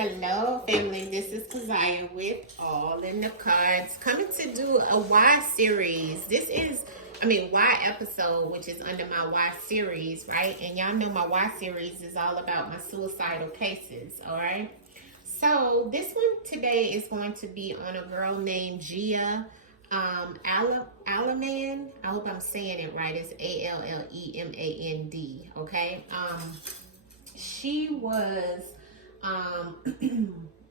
Hello, family. This is Kazaya with All in the Cards, coming to do a Y series. This is, Y episode, which is under my Y series, right? And y'all know my Y series is all about my suicidal cases, all right? So this one today is going to be on a girl named Gia Allemand. I hope I'm saying it right. It's Allemand, okay? She was I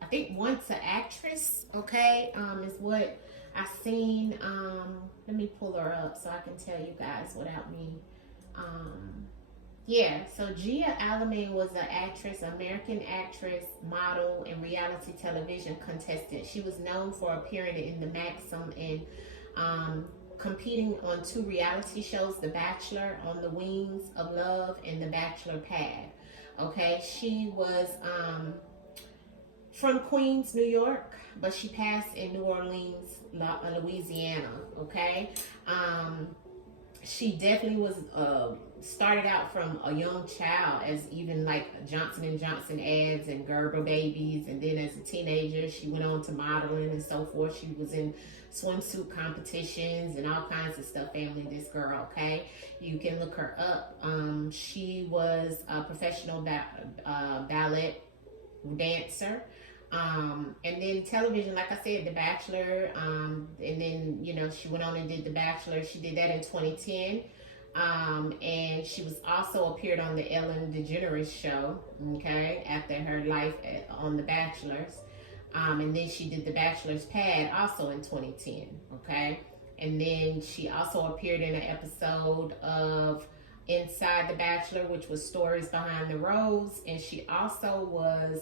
think once an actress, okay, is what I seen. Let me pull her up so I can tell you guys without me. Yeah, so Gia Allemand was an actress, American actress, model, and reality television contestant. She was known for appearing in The Maxim and competing on 2 reality shows, The Bachelor, On the Wings of Love, and The Bachelor Pad. Okay, she was from Queens, New York, but she passed in New Orleans, Louisiana. Okay, she definitely was started out from a young child as even like Johnson and Johnson ads and Gerber babies, and then as a teenager she went on to modeling and so forth. She was in swimsuit competitions and all kinds of stuff. Family, this girl, okay, you can look her up. She was a professional ballet dancer. And then television, like I said, The Bachelor, and then, she went on and did The Bachelor. She did that in 2010. And she was also appeared on the Ellen DeGeneres show, okay, after her life on The Bachelors. And then she did The Bachelor's Pad also in 2010, okay? And then she also appeared in an episode of Inside The Bachelor, which was Stories Behind the Rose. And she also was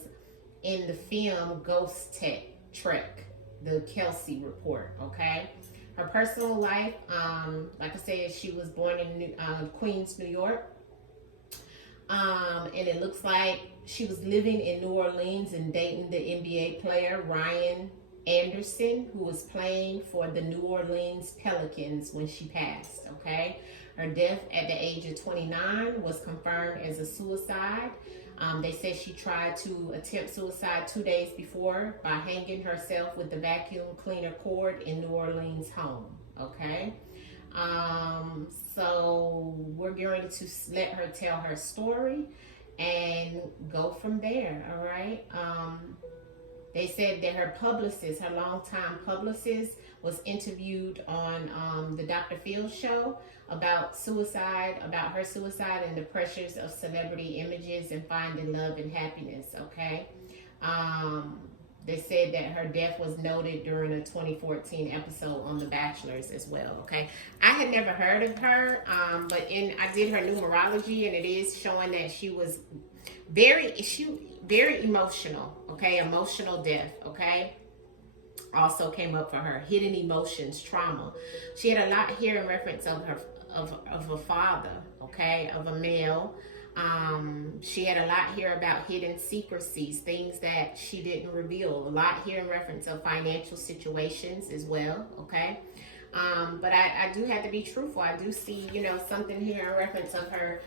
in the film Ghost Trek, the Kelsey Report, okay? Her personal life, like I said, she was born in Queens, New York. And it looks like she was living in New Orleans and dating the NBA player Ryan Anderson, who was playing for the New Orleans Pelicans when she passed, okay? Her death at the age of 29 was confirmed as a suicide. They said she tried to attempt suicide 2 days before by hanging herself with the vacuum cleaner cord in New Orleans home, okay? So we're going to let her tell her story and go from there, all right? They said that her publicist, her longtime publicist, was interviewed on the Dr. Phil show about suicide, about her suicide and the pressures of celebrity images and finding love and happiness, okay? They said that her death was noted during a 2014 episode on The Bachelors as well, okay? I had never heard of her, but I did her numerology, and it is showing that she was very emotional, okay? Emotional death, okay? Also came up for her. Hidden emotions, trauma. She had a lot here in reference of a father, okay, of a male. She had a lot here about hidden secrecies, things that she didn't reveal. A lot here in reference of financial situations as well, okay? But I do have to be truthful. I do see, something here in reference of her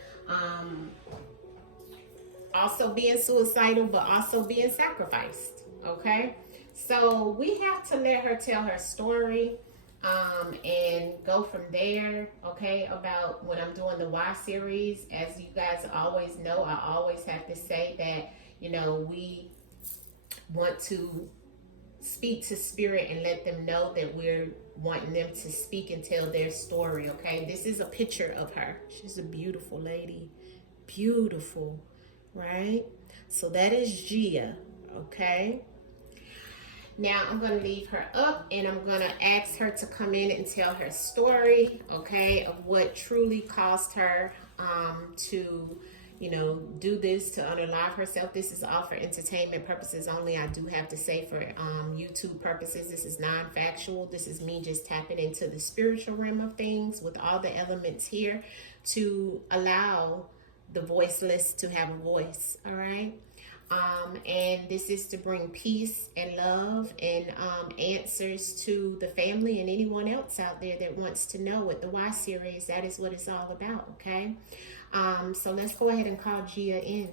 also being suicidal, but also being sacrificed, okay? So we have to let her tell her story and go from there, okay? About when I'm doing the Y series, as you guys always know, I always have to say that, we want to speak to spirit and let them know that we're wanting them to speak and tell their story, okay? This is a picture of her. She's a beautiful lady. Beautiful, right? So that is Gia, okay? Now I'm going to leave her up, and I'm going to ask her to come in and tell her story, okay, of what truly caused her to, do this, to unalive herself. This is all for entertainment purposes only. I do have to say, for YouTube purposes, this is non-factual. This is me just tapping into the spiritual realm of things with all the elements here to allow the voiceless to have a voice, all right? And this is to bring peace and love and answers to the family and anyone else out there that wants to know what the Y series, that is what it's all about, okay? So let's go ahead and call Gia in.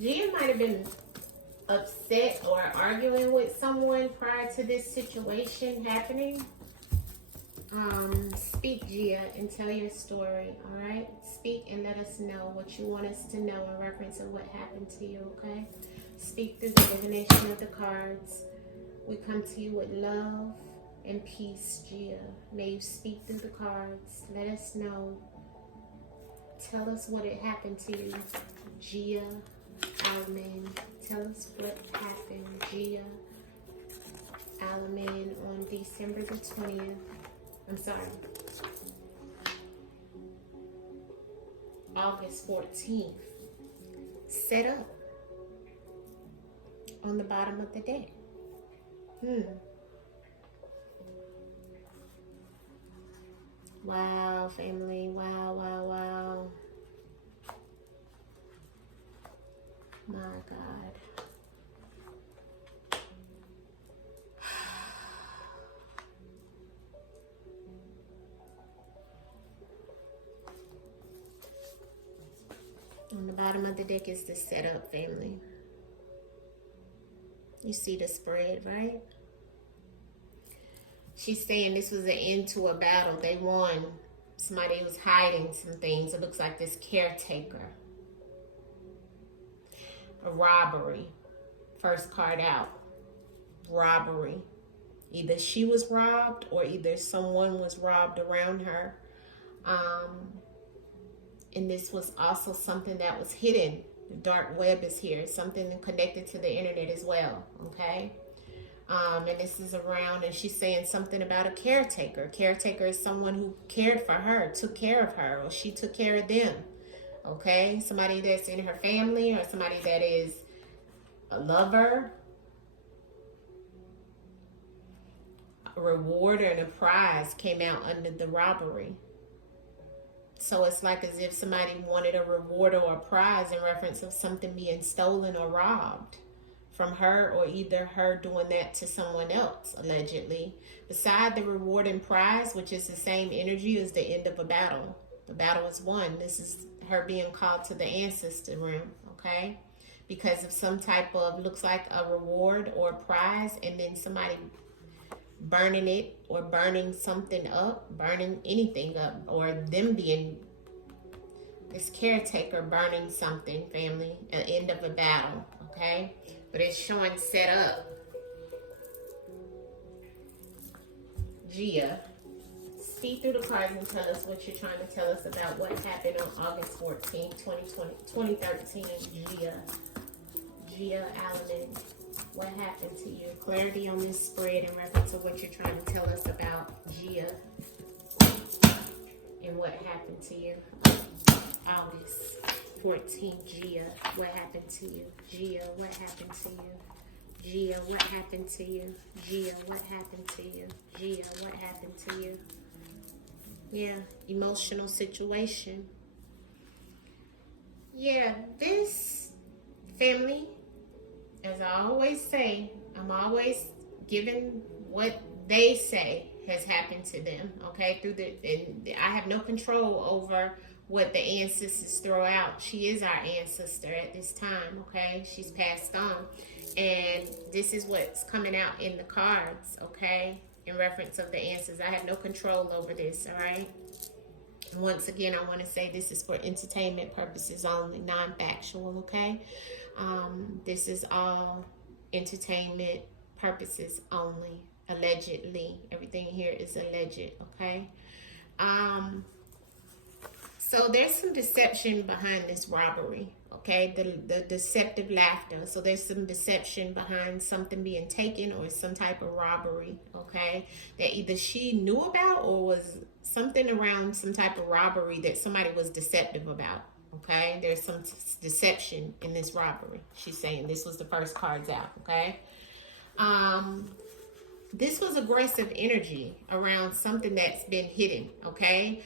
Gia might have been upset or arguing with someone prior to this situation happening. Speak, Gia, and tell your story, all right? Speak and let us know what you want us to know in reference of what happened to you, okay? Speak through the divination of the cards. We come to you with love and peace, Gia. May you speak through the cards. Let us know. Tell us what had happened to you, Gia, Allemand. Tell us what happened, Gia, Allemand, on December the 20th. I'm sorry, August 14th. Set up on the bottom of the deck. Wow, family. Wow, wow, wow. My God. On the bottom of the deck is the setup, family. You see the spread, right? She's saying this was an end to a battle. They won. Somebody was hiding some things. It looks like this caretaker. A robbery. First card out. Robbery. Either she was robbed or either someone was robbed around her. And this was also something that was hidden. The dark web is here. Something connected to the internet as well. Okay? And this is around, and she's saying something about a caretaker. Caretaker is someone who cared for her, took care of her, or she took care of them. Okay? Somebody that's in her family, or somebody that is a lover. A reward and a prize came out under the robbery. So it's like as if somebody wanted a reward or a prize in reference of something being stolen or robbed from her, or either her doing that to someone else, allegedly. Beside the reward and prize, which is the same energy, is the end of a battle. The battle is won. This is her being called to the ancestor realm, okay? Because of some type of, looks like a reward or a prize, and then somebody burning it or burning something up, burning anything up, or them being, this caretaker burning something, family, an end of a battle, okay? But it's showing set up. Gia, speak through the cards and tell us what you're trying to tell us about what happened on August 14th, 2013. Gia Allemand, what happened to you? Clarity on this spread in reference to what you're trying to tell us about Gia and what happened to you. August 14th, Gia, what happened to you? Gia, what happened to you? Gia, what happened to you? Gia, what happened to you? Gia, what happened to you? Yeah, emotional situation. Yeah, this family, as I always say, I'm always giving what they say has happened to them, okay? And I have no control over what the ancestors throw out. She is our ancestor at this time, okay? She's passed on. And this is what's coming out in the cards, okay? In reference of the answers. I have no control over this, all right? Once again, I want to say this is for entertainment purposes only, non-factual, okay? This is all entertainment purposes only, allegedly. Everything here is alleged, okay? So there's some deception behind this robbery, okay? The deceptive laughter. So there's some deception behind something being taken or some type of robbery, okay? That either she knew about or was something around some type of robbery that somebody was deceptive about, okay? There's some deception in this robbery. She's saying this was the first cards out, okay? This was aggressive energy around something that's been hidden, okay?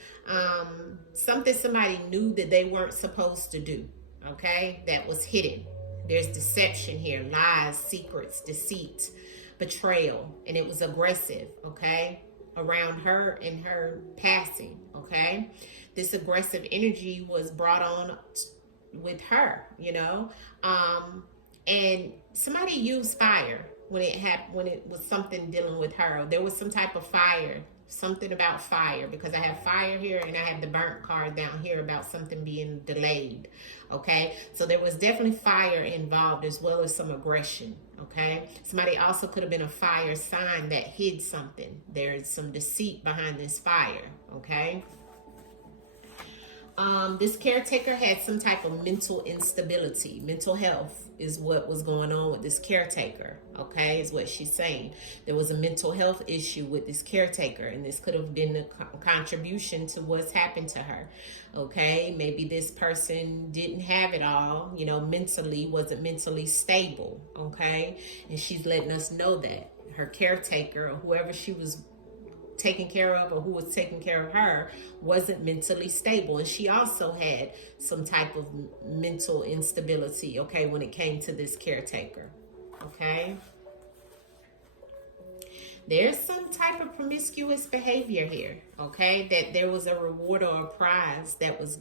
Something somebody knew that they weren't supposed to do, okay? That was hidden. There's deception here, lies, secrets, deceit, betrayal, and it was aggressive, okay? Around her and her passing, okay? This aggressive energy was brought on with her, you know. And somebody used fire when it was something dealing with her. There was some type of fire, something about fire, because I have fire here and I have the burnt card down here about something being delayed. Okay, so there was definitely fire involved, as well as some aggression. Okay, somebody also could have been a fire sign that hid something. There's some deceit behind this fire. Okay. This caretaker had some type of mental instability. Mental health is what was going on with this caretaker, okay, is what she's saying. There was a mental health issue with this caretaker, and this could have been a contribution to what's happened to her, okay? Maybe this person didn't have it all, you know, mentally, wasn't mentally stable, okay? And she's letting us know that her caretaker, or whoever she was taking care of, or who was taking care of her, wasn't mentally stable. And she also had some type of mental instability, okay, when it came to this caretaker, okay? There's some type of promiscuous behavior here, okay? That there was a reward or a prize that was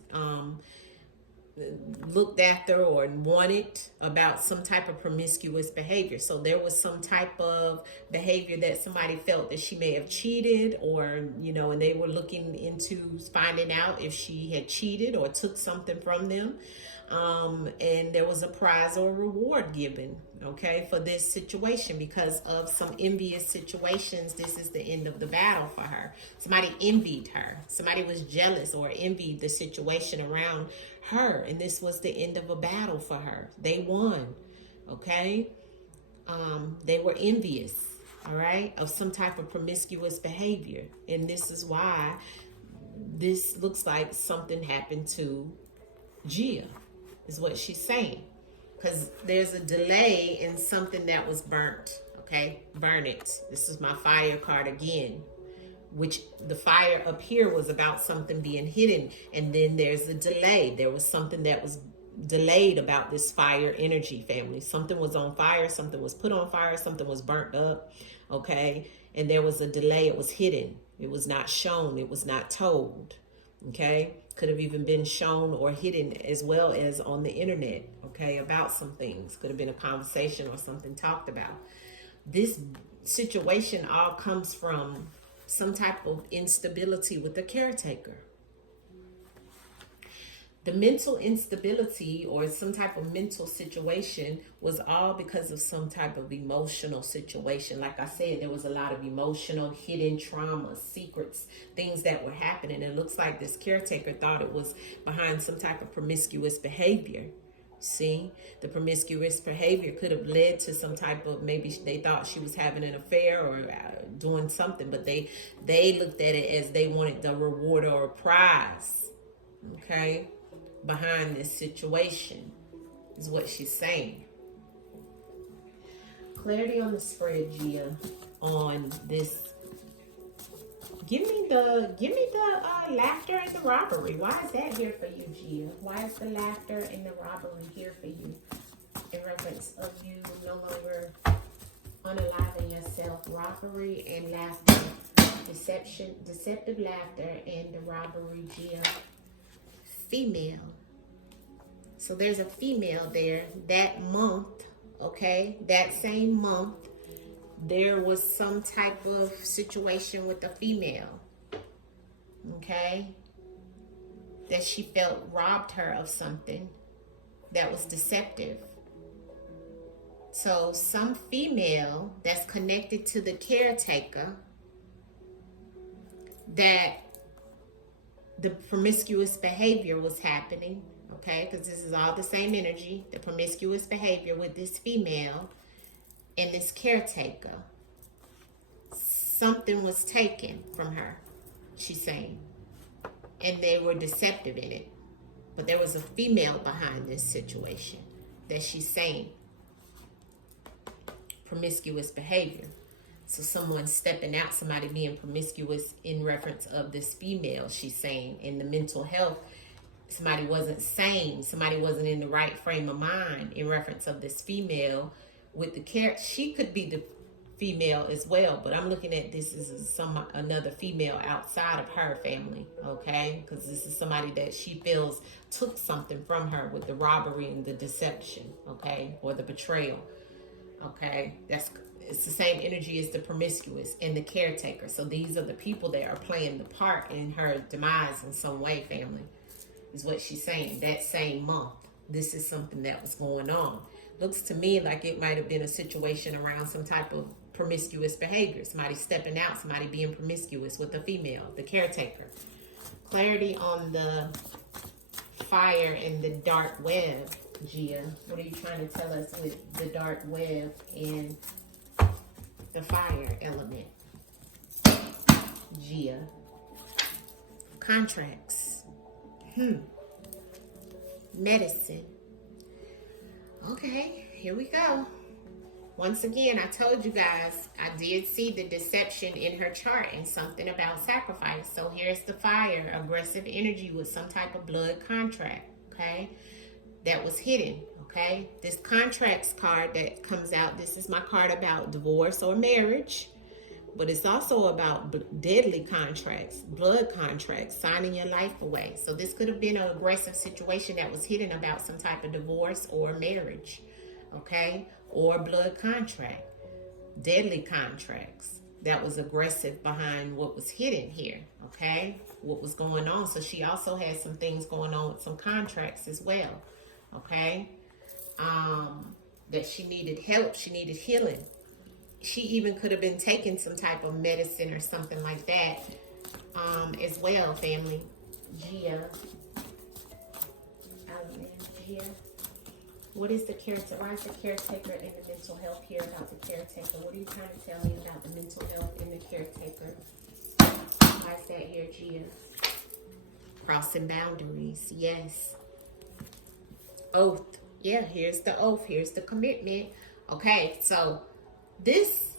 looked after or wanted about some type of promiscuous behavior. So there was some type of behavior that somebody felt that she may have cheated, or, you know, and they were looking into finding out if she had cheated or took something from them. And there was a prize or reward given, okay, for this situation because of some envious situations. This is the end of the battle for her. Somebody envied her. Somebody was jealous or envied the situation around her, and this was the end of a battle for her. They won, okay? They were envious, all right, of some type of promiscuous behavior, and this is why this looks like something happened to Gia, is what she's saying, because there's a delay in something that was burnt, okay? Burn it. This is my fire card again, which the fire up here was about something being hidden, and then there's a delay. There was something that was delayed about this fire energy, family. Something was on fire, something was put on fire, something was burnt up, okay? And there was a delay. It was hidden. It was not shown. It was not told, okay? Could have even been shown or hidden as well as on the internet, okay, about some things. Could have been a conversation or something talked about. This situation all comes from some type of instability with the caretaker. The mental instability or some type of mental situation was all because of some type of emotional situation. Like I said, there was a lot of emotional hidden traumas, secrets, things that were happening. It looks like this caretaker thought it was behind some type of promiscuous behavior. See, the promiscuous behavior could have led to some type of, maybe they thought she was having an affair or doing something, but they looked at it as they wanted the reward or a prize, okay, behind this situation, is what she's saying. Clarity on the spread, Gia, on this. Give me the laughter and the robbery. Why is that here for you, Gia? Why is the laughter and the robbery here for you? In reference of you no longer unaliving yourself. Robbery and laughter. Deceptive laughter and the robbery, Gia. Female. So there's a female there. That month, okay, that same month, there was some type of situation with the female, okay, that she felt robbed her of something that was deceptive. So some female that's connected to the caretaker, that the promiscuous behavior was happening, okay, because this is all the same energy, the promiscuous behavior with this female and this caretaker. Something was taken from her, she's saying, and they were deceptive in it. But there was a female behind this situation that she's saying promiscuous behavior. So someone stepping out, somebody being promiscuous in reference of this female, she's saying, in the mental health, somebody wasn't sane, somebody wasn't in the right frame of mind in reference of this female with the care. She could be the female as well, but I'm looking at this as another female outside of her family, okay? Because this is somebody that she feels took something from her with the robbery and the deception, okay, or the betrayal, okay? It's the same energy as the promiscuous and the caretaker. So these are the people that are playing the part in her demise in some way, family, is what she's saying. That same month, this is something that was going on. Looks to me like it might have been a situation around some type of promiscuous behavior. Somebody stepping out, somebody being promiscuous with a female, the caretaker. Clarity on the fire and the dark web, Gia. What are you trying to tell us with the dark web and the fire element? Gia. Contracts. Medicine. Okay, here we go. Once again, I told you guys, I did see the deception in her chart and something about sacrifice. So here's the fire, aggressive energy with some type of blood contract, okay? That was hidden, okay? This contracts card that comes out, this is my card about divorce or marriage, but it's also about deadly contracts, blood contracts, signing your life away. So this could have been an aggressive situation that was hidden about some type of divorce or marriage, okay? Or blood contract, deadly contracts that was aggressive behind what was hidden here, okay? What was going on. So she also had some things going on with some contracts as well, okay? That she needed help, she needed healing. She even could have been taking some type of medicine or something like that as well, family. Gia. Gia. What is the caretaker? Why is the caretaker in the mental health here about the caretaker? What are you trying to tell me about the mental health and the caretaker? Why is that here, Gia? Crossing boundaries. Yes. Oath. Yeah, here's the oath. Here's the commitment. Okay, so this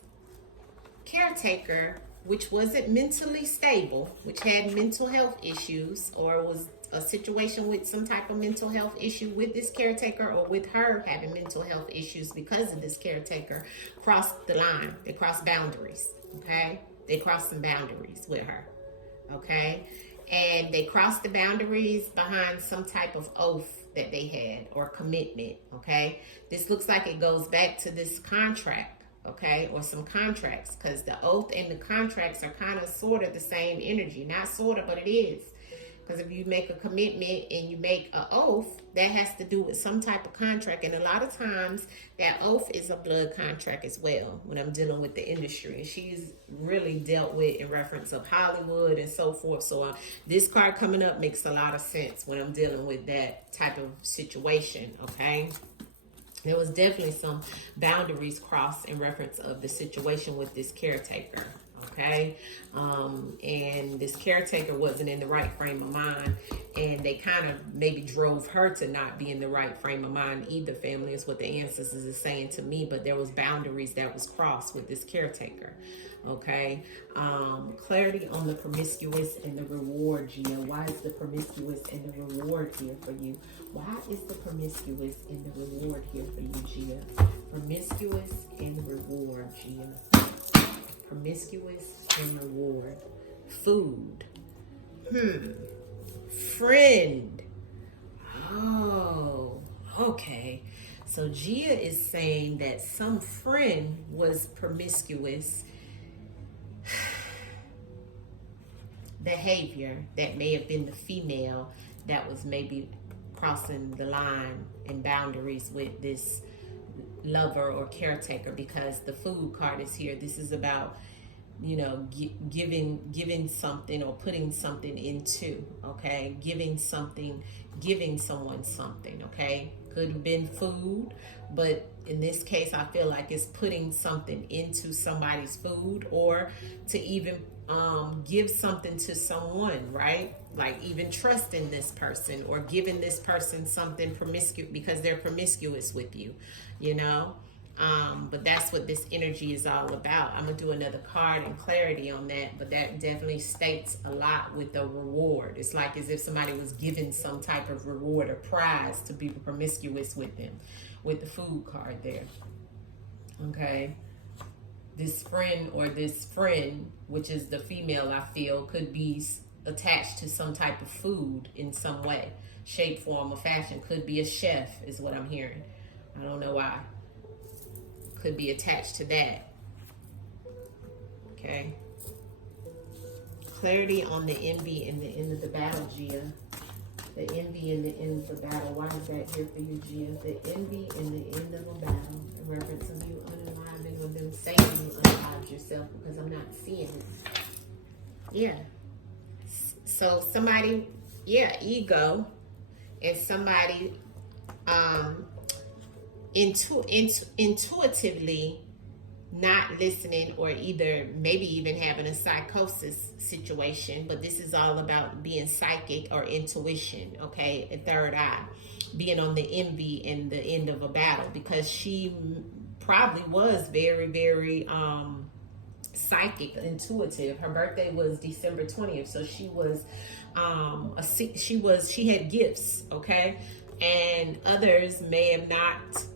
caretaker, which wasn't mentally stable, which had mental health issues, or was a situation with some type of mental health issue with this caretaker, or with her having mental health issues because of this caretaker, crossed the line. They crossed boundaries, okay? They crossed some boundaries with her, okay? And they crossed the boundaries behind some type of oath that they had, or commitment, okay? This looks like it goes back to this contract, okay, or some contracts, because the oath and the contracts are kind of sort of the same energy. Not sort of, but it is. Because if you make a commitment and you make an oath, that has to do with some type of contract. And a lot of times that oath is a blood contract as well when I'm dealing with the industry. She's really dealt with in reference of Hollywood and so forth. So this card coming up makes a lot of sense when I'm dealing with that type of situation, okay? There was definitely some boundaries crossed in reference of the situation with this caretaker, okay? And this caretaker wasn't in the right frame of mind, and they kind of maybe drove her to not be in the right frame of mind either, family, is what the ancestors is saying to me. But there was boundaries that was crossed with this caretaker, okay? Clarity on the promiscuous and the reward, Gia. Why is the promiscuous and the reward here for you? Why is the promiscuous and the reward here for you, Gia? Promiscuous and reward, Gia. Promiscuous and reward. Food. Friend. Oh, okay. So Gia is saying that some friend was promiscuous behavior. That may have been the female that was maybe crossing the line and boundaries with this lover or caretaker, because the food card is here. This is about, you know, giving something or putting something into, okay? Giving someone something, okay? Could have been food, but in this case, I feel like it's putting something into somebody's food, or to even give something to someone, right? Like even trusting this person or giving this person something promiscuous because they're promiscuous with you, you know? But that's what this energy is all about. I'm gonna do another card and clarity on that, but that definitely states a lot with the reward. It's like as if somebody was given some type of reward or prize to be promiscuous with them, with the food card there. Okay. this friend or this friend, which is the female, I feel, could be attached to some type of food in some way, shape, form, or fashion. Could be a chef is what I'm hearing. I don't know why. Could be attached to that. Okay. Clarity on the envy and the end of the battle, Gia. The envy and the end of the battle. Why is that here for you, Gia? The envy and the end of a battle. In reference to you unaliving or them saying you unalived yourself, because I'm not seeing it. Yeah. So somebody, yeah, ego, and somebody intuitively not listening, or either maybe even having a psychosis situation, but this is all about being psychic or intuition, okay? A third eye, being on the envy and the end of a battle, because she probably was very, very psychic, intuitive. Her birthday was December 20th, so she was she had gifts, okay? And others may have not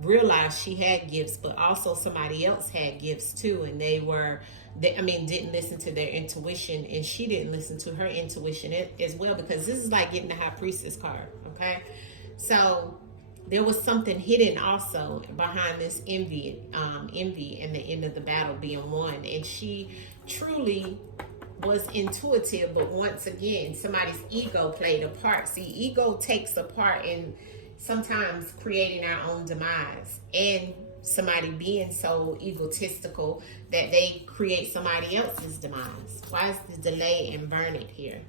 realized she had gifts, but also somebody else had gifts too, and didn't listen to their intuition, and she didn't listen to her intuition as well, because this is like getting the High Priestess card, okay? So there was something hidden also behind this envy and the end of the battle being won, and she truly was intuitive, but once again, somebody's ego played a part. See, ego takes a part in sometimes creating our own demise, and somebody being so egotistical that they create somebody else's demise. Why is the delay and burn it here?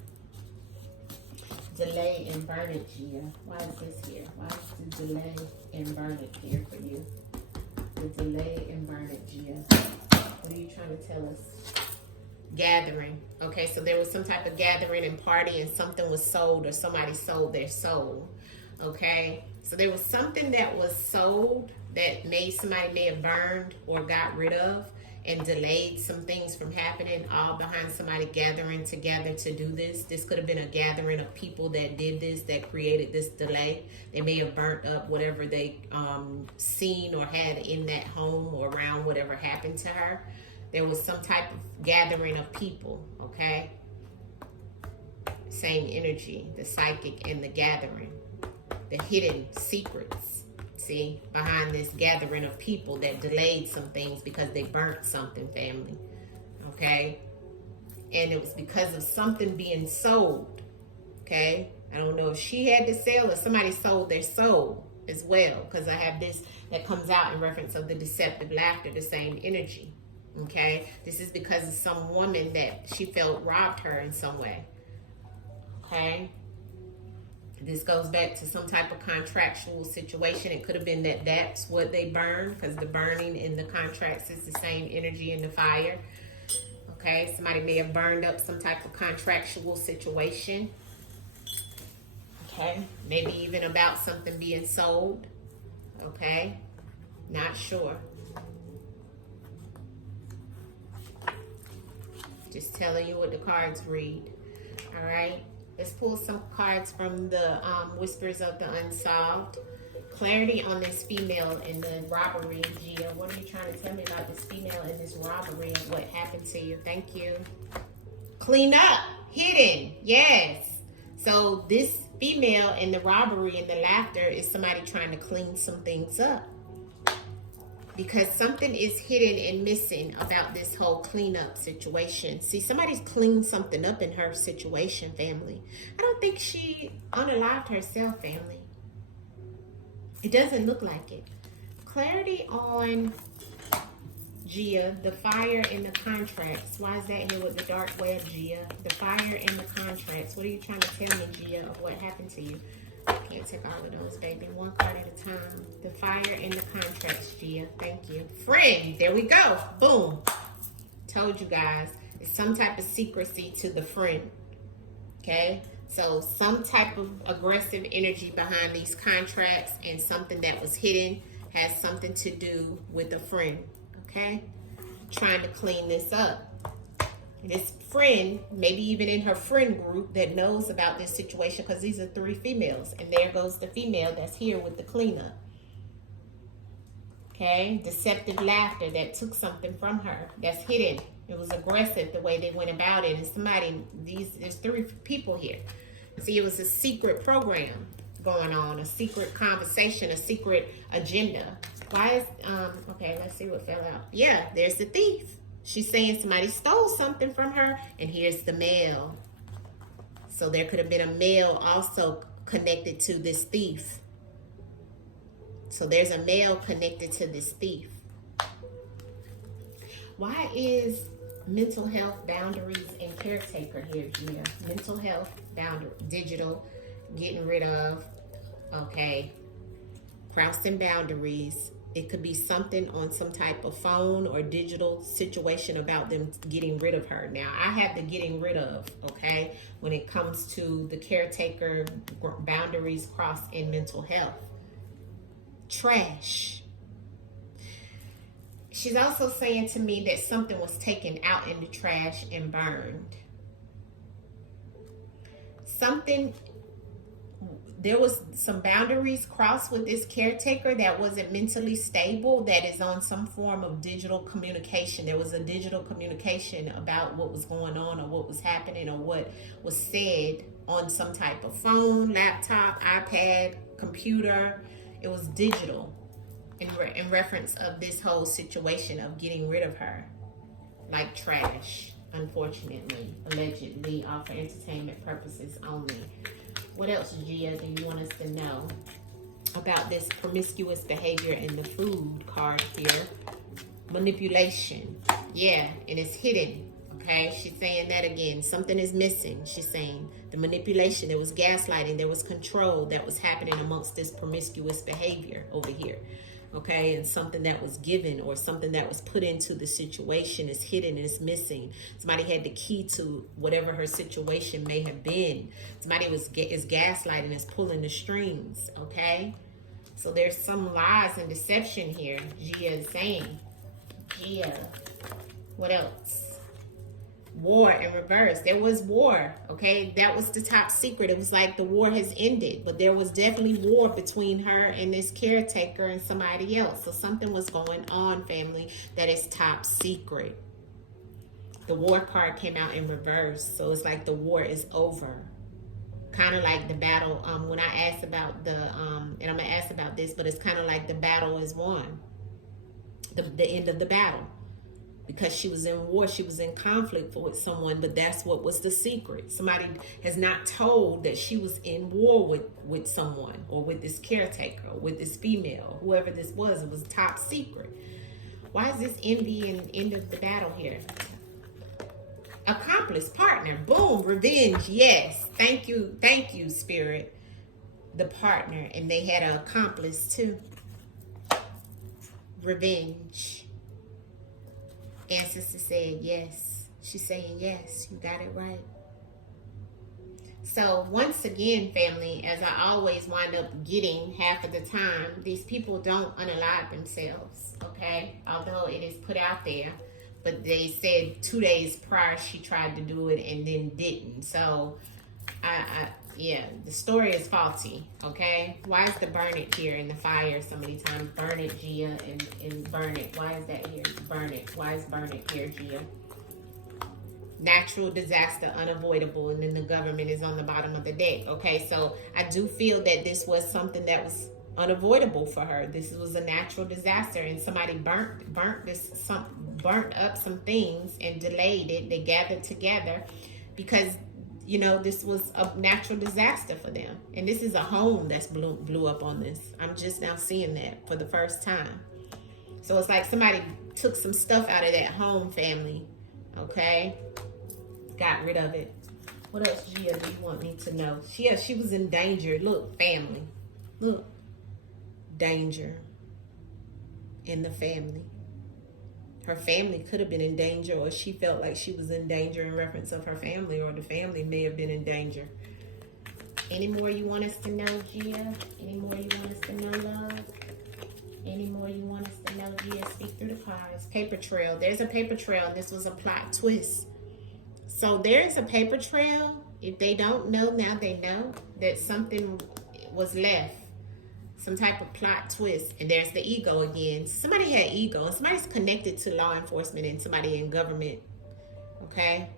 Delay and burn it, Gia. Why is this here? Why is the delay and burn it here for you? The delay and burn it, Gia. What are you trying to tell us? Gathering. Okay, so there was some type of gathering and party, and something was sold, or somebody sold their soul. Okay, so there was something that was sold that somebody may have burned or got rid of and delayed some things from happening, all behind somebody gathering together to do this. This could have been a gathering of people that did this, that created this delay. They may have burnt up whatever they seen or had in that home or around whatever happened to her. There was some type of gathering of people, okay? Same energy, the psychic and the gathering. The hidden secrets, see, behind this gathering of people that delayed some things because they burnt something, family, okay? And it was because of something being sold, okay? I don't know if she had to sell or somebody sold their soul as well, because I have this that comes out in reference of the deceptive laughter, the same energy, okay? This is because of some woman that she felt robbed her in some way, okay? This goes back to some type of contractual situation. It could have been that that's what they burned, because the burning in the contracts is the same energy in the fire. Okay, somebody may have burned up some type of contractual situation. Okay, maybe even about something being sold. Okay, not sure. Just telling you what the cards read. All right. Let's pull some cards from the Whispers of the Unsolved. Clarity on this female in the robbery, Gia. What are you trying to tell me about this female in this robbery and what happened to you? Thank you. Clean up. Hidden. Yes. So this female in the robbery and the laughter is somebody trying to clean some things up. Because something is hidden and missing about this whole cleanup situation. See, somebody's cleaned something up in her situation, family. I don't think she unalived herself, family. It doesn't look like it. Clarity on Gia, the fire in the contracts. Why is that here with the dark web, Gia? The fire in the contracts. What are you trying to tell me, Gia, of what happened to you? Can't take all of those, baby. One card at a time. The fire in the contracts, Gia. Thank you. Friend. There we go. Boom. Told you guys. It's some type of secrecy to the friend. Okay? So some type of aggressive energy behind these contracts, and something that was hidden has something to do with a friend. Okay? Trying to clean this up. This friend, maybe even in her friend group that knows about this situation, because these are 3 females, and there goes the female that's here with the cleanup. Okay, deceptive laughter that took something from her. That's hidden. It was aggressive the way they went about it. And somebody, there's 3 people here. See, it was a secret program going on, a secret conversation, a secret agenda. Why is, okay, let's see what fell out. Yeah, there's the thief. She's saying somebody stole something from her, and here's the mail. So there could have been a mail also connected to this thief. So there's a mail connected to this thief. Why is mental health, boundaries, and caretaker here, Gia? Mental health, boundary, digital, getting rid of, okay, crossing boundaries. It could be something on some type of phone or digital situation about them getting rid of her. Now, I have the getting rid of, okay, when it comes to the caretaker, boundaries, cross, and mental health. Trash. She's also saying to me that something was taken out in the trash and burned. There was some boundaries crossed with this caretaker that wasn't mentally stable, that is on some form of digital communication. There was a digital communication about what was going on or what was happening or what was said on some type of phone, laptop, iPad, computer. It was digital in reference of this whole situation of getting rid of her like trash, unfortunately, allegedly, all for entertainment purposes only. What else, Gia, do you want us to know about this promiscuous behavior in the food card here? Manipulation. Yeah, and it's hidden. Okay, she's saying that again. Something is missing. She's saying the manipulation. There was gaslighting. There was control that was happening amongst this promiscuous behavior over here. Okay, and something that was given or something that was put into the situation is hidden and is missing. Somebody had the key to whatever her situation may have been. Somebody is gaslighting, is pulling the strings. Okay, so there's some lies and deception here. Gia is saying. Gia, what else? War in reverse. There was war, okay? That was the top secret. It was like the war has ended, but there was definitely war between her and this caretaker and somebody else. So something was going on, family, that is top secret. The war card came out in reverse, so it's like the war is over. Kind of like the battle, when I asked about the, and I'm going to ask about this, but it's kind of like the battle is won. The end of the battle. Because she was in war, she was in conflict with someone, but that's what was the secret. Somebody has not told that she was in war with someone, or with this caretaker, or with this female, whoever this was. It was top secret. Why is this envy and end of the battle here? Accomplice, partner, boom, revenge, yes. Thank you, Spirit. The partner, and they had an accomplice too. Revenge. Ancestor said yes. She's saying yes. You got it right. So once again, family, as I always wind up getting half of the time, these people don't unalive themselves, okay? Although it is put out there. But they said 2 days prior she tried to do it and then didn't. So, yeah, the story is faulty, okay? Why is the burn it here in the fire so many times? Burn it, Gia, and burn it. Why is that here? Burn it. Why is burn it here, Gia? Natural disaster, unavoidable, and then the government is on the bottom of the deck, okay? So I do feel that this was something that was unavoidable for her. This was a natural disaster, and somebody burnt up some things and delayed it. They gathered together because, you know, this was a natural disaster for them. And this is a home that's blew up on this. I'm just now seeing that for the first time. So it's like somebody took some stuff out of that home, family. Okay? Got rid of it. What else, Gia, do you want me to know? She was in danger. Look, family. Look. Danger in the family. Her family could have been in danger, or she felt like she was in danger in reference of her family, or the family may have been in danger. Any more you want us to know, Gia? Any more you want us to know, love? Any more you want us to know, Gia? Speak through the cards. Paper trail. There's a paper trail, and this was a plot twist. So there's a paper trail. If they don't know, now they know that something was left. Some type of plot twist. And there's the ego again. Somebody had ego. And somebody's connected to law enforcement and somebody in government. Okay?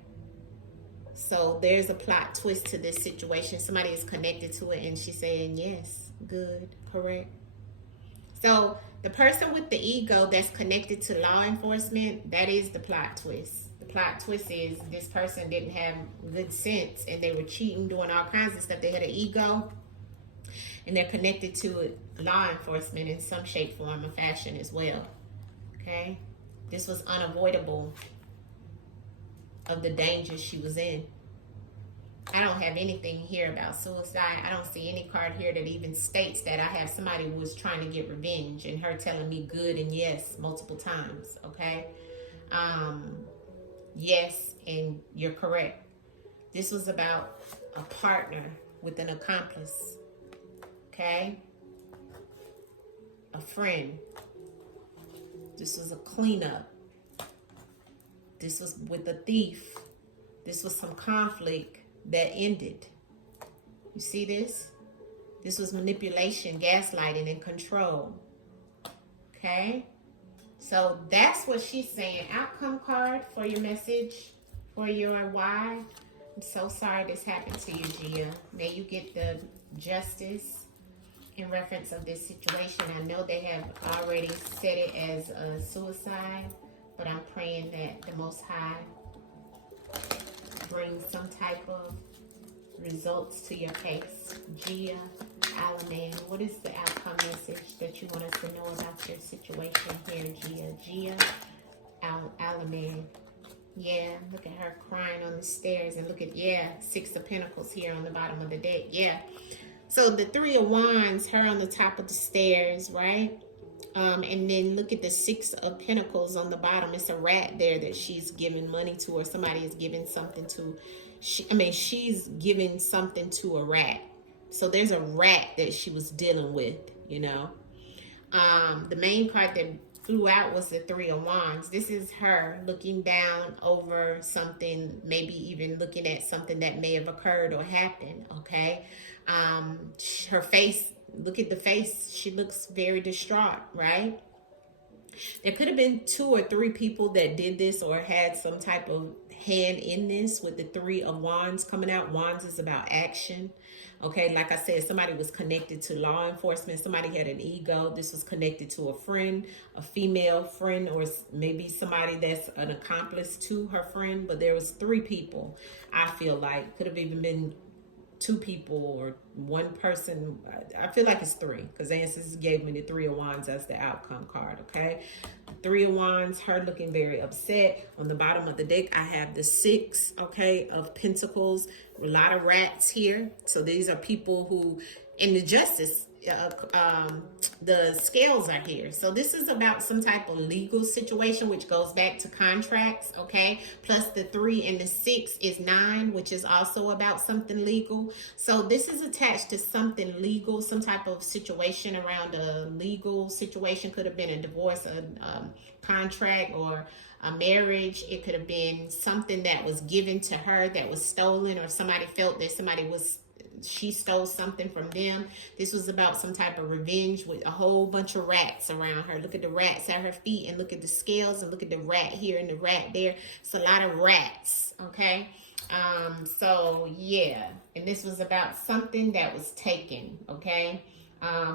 So there's a plot twist to this situation. Somebody is connected to it and she's saying, yes, good, correct. So the person with the ego that's connected to law enforcement, that is the plot twist. The plot twist is this person didn't have good sense and they were cheating, doing all kinds of stuff. They had an ego and they're connected to law enforcement in some shape, form, or fashion as well. Okay? This was unavoidable of the danger she was in. I don't have anything here about suicide. I don't see any card here that even states that I have somebody who was trying to get revenge and her telling me good and yes multiple times, okay? Yes, and you're correct. This was about a partner with an accomplice, okay? A friend. This was a cleanup. This was with a thief. This was some conflict that ended. You see this? This was manipulation, gaslighting, and control. Okay? So that's what she's saying. Outcome card for your message, for your why. I'm so sorry this happened to you, Gia. May you get the justice in reference of this situation. I know they have already said it as a suicide, but I'm praying that the Most High bring some type of results to your case. Gia, Allemand, what is the outcome message that you want us to know about your situation here, Gia? Allemand. Yeah, look at her crying on the stairs. And look at, Six of Pentacles here on the bottom of the deck. Yeah. So the Three of Wands, her on the top of the stairs, right? And then look at the Six of Pentacles on the bottom. It's a rat there that she's giving money to, or somebody is giving something to. She's giving something to a rat. So there's a rat that she was dealing with, you know. The main card that flew out was the Three of Wands. This is her looking down over something, maybe even looking at something that may have occurred or happened, okay? Her face, look at the face. She looks very distraught, right? There could have been 2 or 3 people that did this or had some type of hand in this with the Three of Wands coming out. Wands is about action. Okay, like I said, somebody was connected to law enforcement. Somebody had an ego. This was connected to a friend, a female friend, or maybe somebody that's an accomplice to her friend. But there was 3 people, I feel like. Could have even been 2 people or 1 person. I feel like it's 3 because the ancestors gave me the Three of Wands as the outcome card, okay? The Three of Wands, her looking very upset. On the bottom of the deck, I have the 6, okay, of Pentacles. A lot of rats here. So these are people who, in the justice, the scales are here. So this is about some type of legal situation, which goes back to contracts, okay? Plus the 3 and the 6 is 9, which is also about something legal. So this is attached to something legal, some type of situation around a legal situation. Could have been a divorce, a contract, or a marriage. It could have been something that was given to her that was stolen, or somebody felt that she stole something from them. This was about some type of revenge with a whole bunch of rats around her. Look at the rats at her feet, and look at the scales, and look at the rat here and the rat there. It's a lot of rats, okay? So yeah, and this was about something that was taken, okay?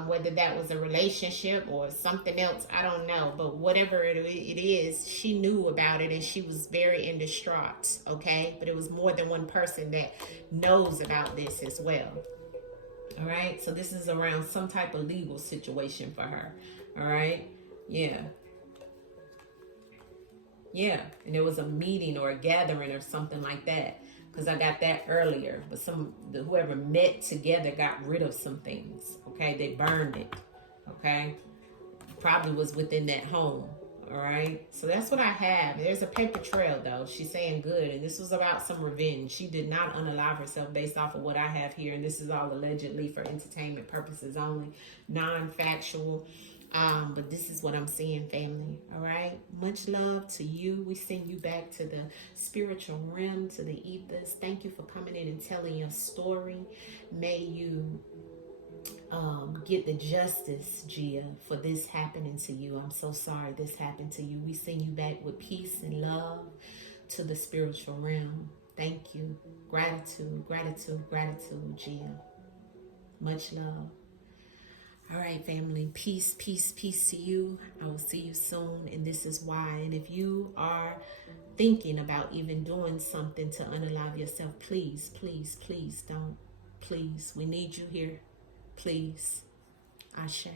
Whether that was a relationship or something else, I don't know. But whatever it is, she knew about it and she was very in distraught, okay? But it was more than one person that knows about this as well. All right? So this is around some type of legal situation for her. All right? Yeah. Yeah. And there was a meeting or a gathering or something like that. Because I got that earlier. But whoever met together got rid of some things. Okay? They burned it. Okay? Probably was within that home. All right? So that's what I have. There's a paper trail, though. She's saying good. And this was about some revenge. She did not unalive herself based off of what I have here. And this is all allegedly for entertainment purposes only. Non-factual. But this is what I'm seeing, family. All right. Much love to you. We send you back to the spiritual realm, to the ethers. Thank you for coming in and telling your story. May you get the justice, Gia, for this happening to you. I'm so sorry this happened to you. We send you back with peace and love to the spiritual realm. Thank you. Gratitude, gratitude, gratitude, Gia. Much love. All right, family. Peace, peace, peace to you. I will see you soon, and this is why. And if you are thinking about even doing something to unalive yourself, please, please, please don't. Please, we need you here. Please. Ashe.